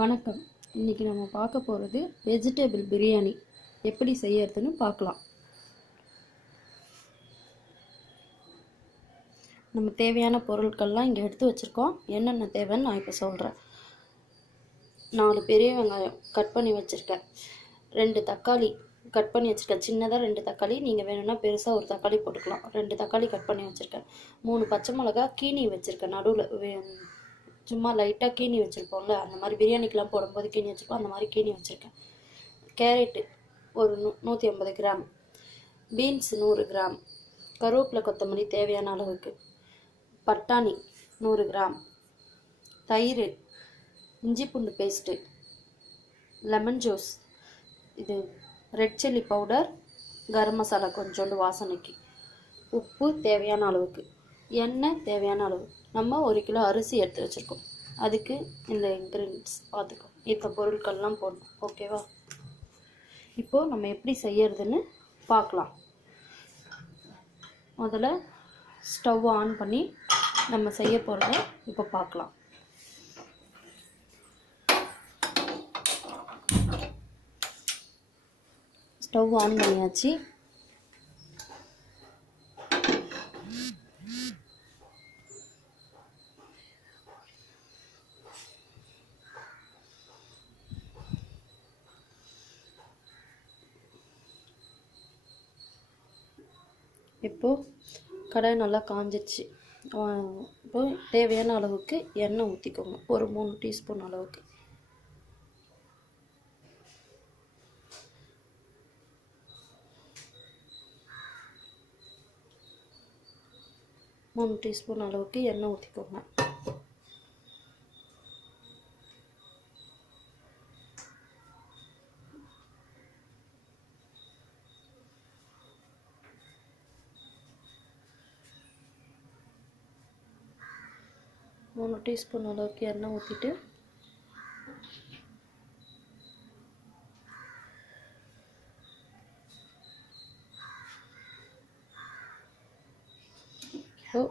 வணக்கம். இன்றைக்கி நம்ம பார்க்க போகிறது வெஜிடபிள் பிரியாணி எப்படி செய்யறதுன்னு பார்க்கலாம். நம்ம தேவையான பொருட்கள்லாம் இங்கே எடுத்து வச்சுருக்கோம். என்னென்ன தேவைன்னு நான் இப்போ சொல்கிறேன். 4 பெரிய வெங்காயம் கட் பண்ணி வச்சுருக்கேன். 2 தக்காளி கட் பண்ணி வச்சுருக்கேன். சின்னதாக 2 தக்காளி, நீங்கள் வேணும்னா பெருசாக ஒரு தக்காளி போட்டுக்கலாம். 2 தக்காளி கட் பண்ணி வச்சுருக்கேன். 3 பச்சை மிளகா கீனி வச்சுருக்கேன். நடுவில் சும்மா லைட்டாக கீனி வச்சுருப்போம்ல, அந்த மாதிரி பிரியாணிக்கெலாம் போடும்போது கீனி வச்சுருப்போம், அந்த மாதிரி கீனி வச்சுருக்கேன். கேரட்டு ஒரு 150 கிராம், பீன்ஸ் 100 கிராம், கருவேப்பிலை கொத்தமல்லி தேவையான அளவுக்கு, பட்டாணி 100 கிராம், தயிர், இஞ்சி பூண்டு பேஸ்ட்டு, லெமன் ஜூஸ், இது red chilli powder, garam masala கொஞ்சோண்டு வாசனைக்கு, உப்பு தேவையான அளவுக்கு, எண்ணெய் தேவையான அளவு. நம்ம 1 கிலோ அரிசி எடுத்து வச்சுருக்கோம். அதுக்கு இந்த இன்க்ரீடியன்ட்ஸ் பார்த்துக்கோ, இந்த பொருட்கள்லாம் போடணும். ஓகேவா? இப்போது நம்ம எப்படி செய்யறதுன்னு பார்க்கலாம். முதல்ல ஸ்டவ் ஆன் பண்ணி நம்ம செய்ய போகிறத இப்போ பார்க்கலாம். ஸ்டவ் ஆன் பண்ணியாச்சு. இப்போது கடாய் நல்லா காஞ்சிடுச்சு. இப்போ தேவையான அளவுக்கு எண்ணெய் ஊற்றிக்கோங்க. ஒரு 3 டீஸ்பூன் அளவுக்கு. அளவுக்கு எண்ணெய் ஊற்றிக்கோங்க. மூணு டீஸ்பூன் அளவுக்கு எண்ணெய் ஊற்றிட்டு இப்போ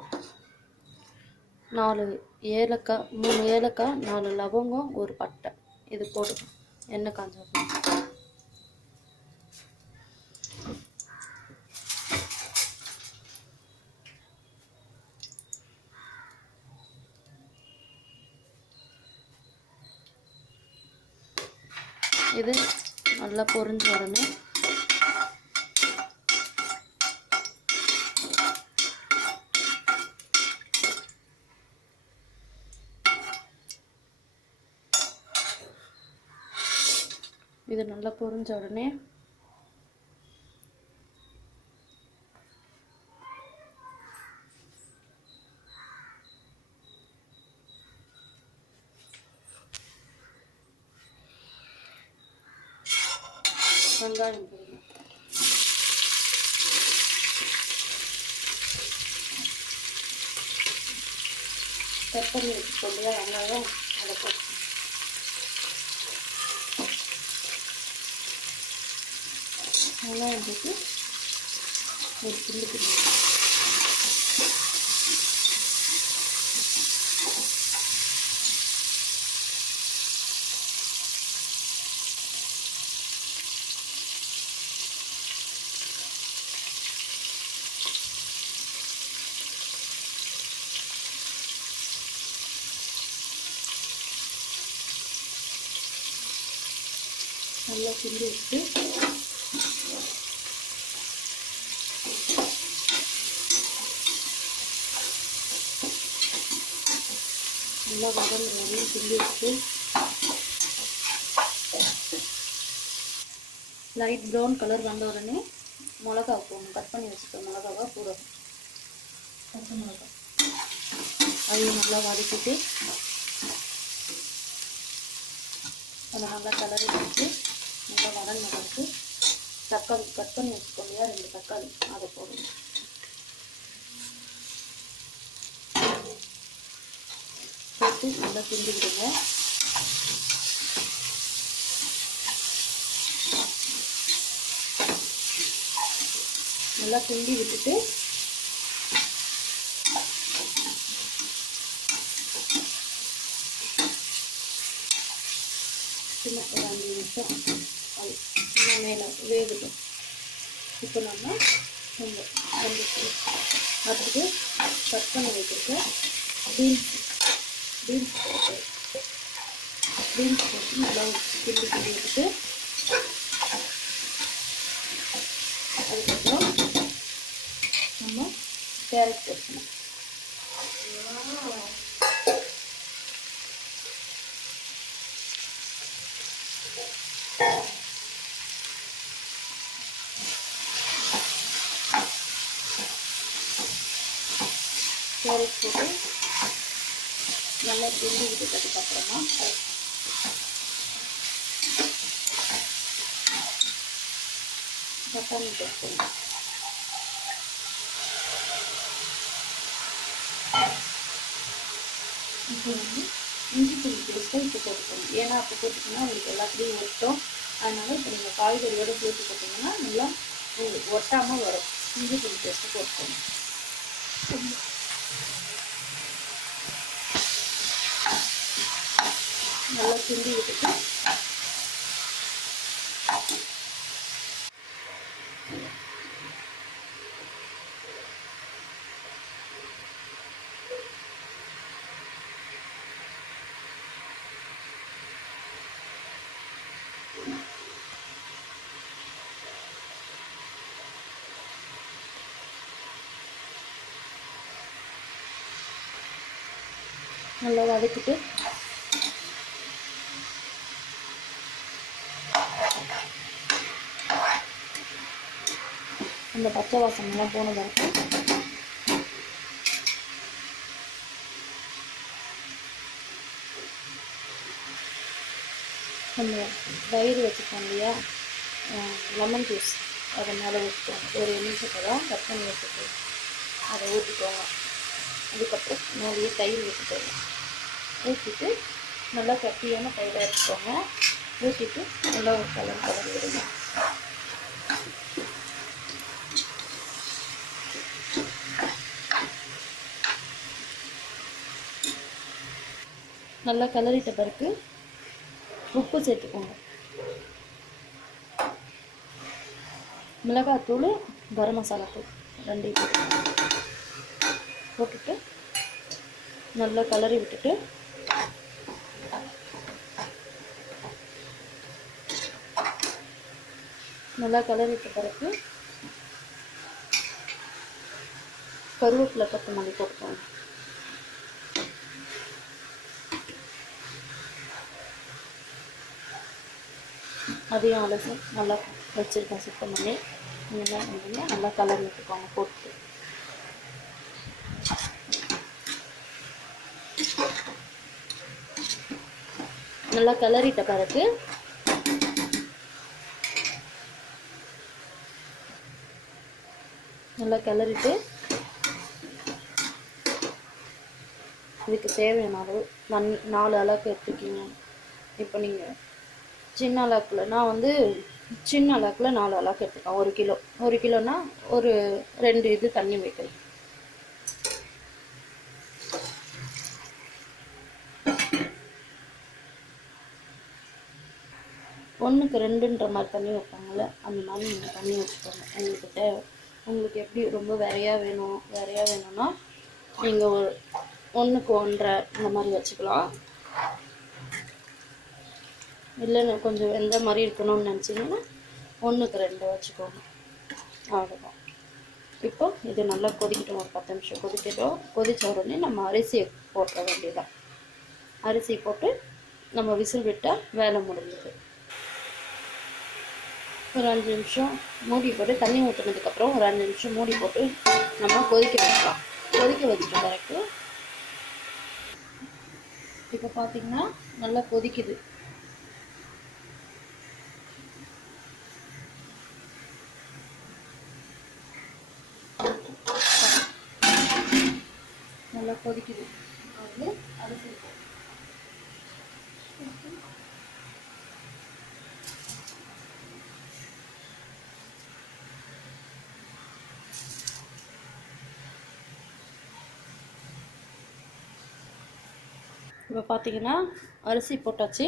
4 ஏலக்காய், 3 ஏலக்காய், 4 லவங்கம், ஒரு பட்டை இது போடுங்க. எண்ணெய் காஞ்ச இது நல்லா பொரிஞ்சு வரணும். இது நல்லா பொரிஞ்ச உடனே வெங்காயம் போடணும். கட் பண்ணி வச்சுக்கோங்க வெங்காயம், அதை போட்டு வெங்காயம் போட்டு ஒரு கிள்ளு கிள்ளி நல்லா கிண்டி விட்டு நல்லா வதங்க கிண்டி விட்டு லைட் ப்ரௌன் கலர் வந்த உடனே மிளகா போடணும். கட் பண்ணி வச்சுருக்க மிளகாவை போடணும். பச்சை மிளகா அதையும் நல்லா வதக்கிட்டு அதை நல்லா கலரி வச்சு நல்லா வதங்கினதுக்கு தக்காளி கட் பண்ணி வச்சுக்கோங்க. 2 தக்காளி அதை போடணும். போட்டு நல்லா கிண்டி விடுங்க. நல்லா கிண்டி விட்டுட்டு சும்மா ஒரு 5 நிமிஷம் அது சும்மா மேலே வேகட்டும். இப்போ நம்ம கொஞ்சம் அடுத்தது கட் பண்ணி வச்சுருக்க பீன்ஸ் போட்டு நல்லா கிண்டி விட்டுட்டு அதுக்கப்புறம் நம்ம கேரட் போட்டுக்கணும். கேரட் போட்டு நல்லா கிண்டி விட்டுட்டதுக்கப்புறமா பட்டாணி போட்டுக்கணும். இப்போ வந்து இஞ்சி பூண்டு பேஸ்ட்டை இப்போ போட்டுக்கணும். ஏன்னா அப்போ போட்டுக்கிங்கன்னா உங்களுக்கு எல்லாத்துலேயும் ஒட்டும். அதனால் இப்போ நீங்கள் காய்கறியோடு சேர்த்து போட்டிங்கன்னா நல்லா உங்களுக்கு ஒட்டாமல் வரும். இஞ்சி பூண்டு பேஸ்ட்டு போட்டுக்கணும். நல்லா கிண்டி விட்டுட்டு நல்லா வதக்கிட்டு அந்த பச்சை வாசனைலாம் போன வரைக்கும் நம்ம தயிர் வச்சுருக்கோம் இல்லையா, லெமன் ஜூஸ் அதை மேலே ஊற்றிக்கோங்க. ஒரு நிமிஷத்தை தான் கட் பண்ணி வச்சுட்டு அதை ஊற்றிக்கோங்க. அதுக்கப்புறம் மேலேயே தயிர் ஊற்றிக்கோங்க. ஊற்றிட்டு நல்லா கட்டியான தயிரை எடுத்துக்கோங்க. ஊற்றிட்டு நல்லா ஒரு கலர் விடுங்க. நல்லா கிளறிட்ட பிறகு உப்பு சேர்த்துக்கோங்க. மிளகாத்தூள், கரம் மசாலா தூள் 2 போட்டுட்டு நல்லா கிளறி விட்டுட்டு நல்லா கிளறிட்ட பிறகு கருவேப்பிலை, கொத்தமல்லி போட்டுக்கோங்க. அதையும் அலசி நல்லா வச்சுருக்கேன் சுத்தம் பண்ணி. நீங்கள் என்ன பண்ணுறீங்க, நல்லா கலர் விட்டுக்கோங்க. போட்டு நல்லா கிளறிட்ட பிறகு நல்லா கிளறிட்டு இதுக்கு தேவையான அளவு 4 அளவுக்கு எடுத்துக்கிங்க. இப்போ நீங்கள் சின்ன அளவுக்குல நான் வந்து சின்ன அளவுக்குல 4 அளவுக்கு எடுத்துக்கேன். 1 கிலோ 1 கிலோனா ஒரு 2 இது தண்ணி வைக்கிறேன். ஒன்றுக்கு 2ன்ற மாதிரி தண்ணி வைப்பாங்கள்ல, அந்த மாதிரி நீங்கள் தண்ணி வச்சுக்கோங்க. உங்களுக்கு எப்படி ரொம்ப வேறையாக வேணும்னா நீங்கள் ஒரு 1க்கு 1.5 இந்த மாதிரி வச்சுக்கலாம். இல்லைன்னு கொஞ்சம் வெந்த மாதிரி இருக்கணும்னு நினச்சிங்கன்னா 1க்கு 2 வச்சுக்கோங்க. அவ்வளோதான். இப்போ இது நல்லா கொதிக்கட்டும். ஒரு 10 நிமிஷம் கொதிக்கட்டும். கொதித்த உடனே நம்ம அரிசியை போட்டுற வேண்டியதான். அரிசி போட்டு நம்ம விசில் விட்டால் வேலை முடிஞ்சது. ஒரு 5 நிமிஷம் மூடி போட்டு தண்ணி ஊற்றுனதுக்கப்புறம் ஒரு 5 நிமிஷம் மூடி போட்டு நம்ம கொதிக்க வைக்கலாம். கொதிக்க வச்சுட்டு பிறகு இப்போ பார்த்தீங்கன்னா நல்லா கொதிக்குது. நல்லா கொதிக்குது. வந்து அரிசி இப்போ பார்த்தீங்கன்னா அரிசி போட்டாச்சு.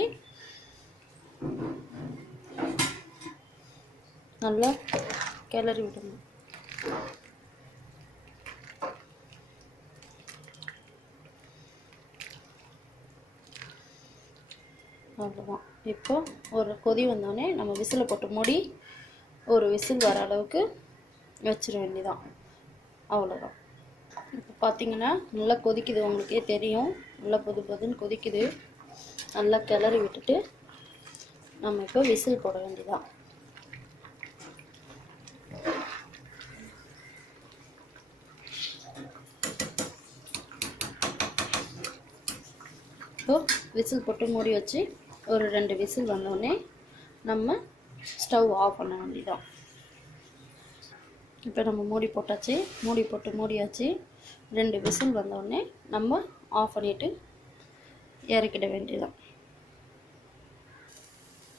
நல்லா கிளறி விடணும். அவ்வளோதான். இப்போ ஒரு கொதி வந்தோடனே நம்ம விசிலை போட்டு மூடி ஒரு விசில் வர அளவுக்கு வச்சிட வேண்டியதான். அவ்வளோதான். இப்போ பார்த்தீங்கன்னா நல்லா கொதிக்குது, உங்களுக்கே தெரியும். நல்லா பொது பொதுன்னு கொதிக்குது. நல்லா கிளறி விட்டுட்டு நம்ம இப்போ விசில் போட வேண்டியதான். இப்போ விசில் போட்டு மூடி வச்சு ஒரு 2 விசில் வந்தோடனே நம்ம ஸ்டவ் ஆஃப் பண்ண வேண்டியதான். இப்போ நம்ம மூடி போட்டாச்சு, மூடி போட்டு மூடியாச்சு. 2 விசில் வந்தோடனே நம்ம ஆஃப் பண்ணிவிட்டு இறக்கிட வேண்டியதான்.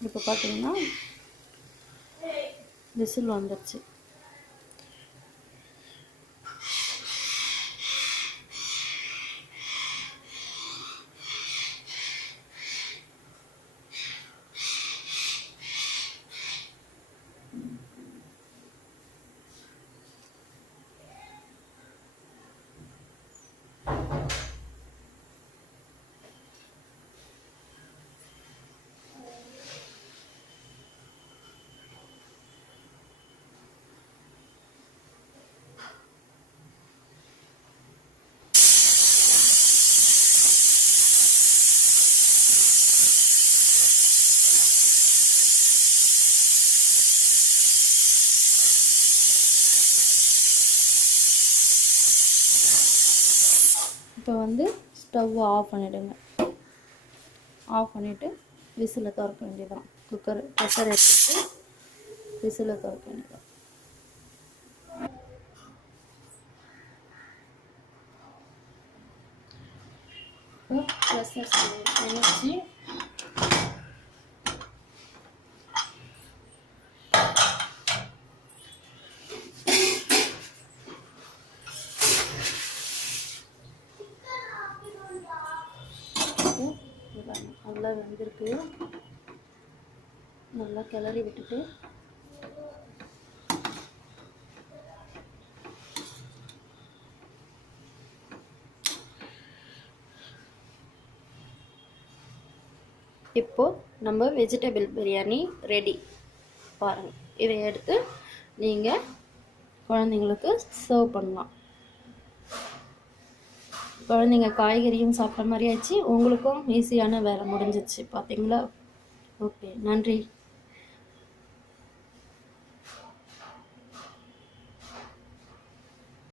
இப்போ பார்த்தீங்கன்னா விசில் வந்துடுச்சு. இப்போ வந்து ஸ்டவ் ஆஃப் பண்ணிவிடுங்க. ஆஃப் பண்ணிவிட்டு விசிலை திறக்க வேண்டியதான். ப்ரெஷர் எடுத்துட்டு விசிலை திறக்க வேண்டியதான். இப்போ ப்ரெஷர் நினச்சி நல்லா வெந்திருக்கு. நல்லா கிளறி விட்டுட்டு இப்போது நம்ம வெஜிடபிள் பிரியாணி ரெடி. பாருங்கள், இதை எடுத்து நீங்கள் குழந்தைங்களுக்கு சர்வ் பண்ணலாம். குழந்தைங்க காய்கறியும் சாப்பிட்ற மாதிரி ஆச்சு, உங்களுக்கும் ஈஸியான வேலை முடிஞ்சிச்சு. பார்த்தீங்களா? ஓகே, நன்றி.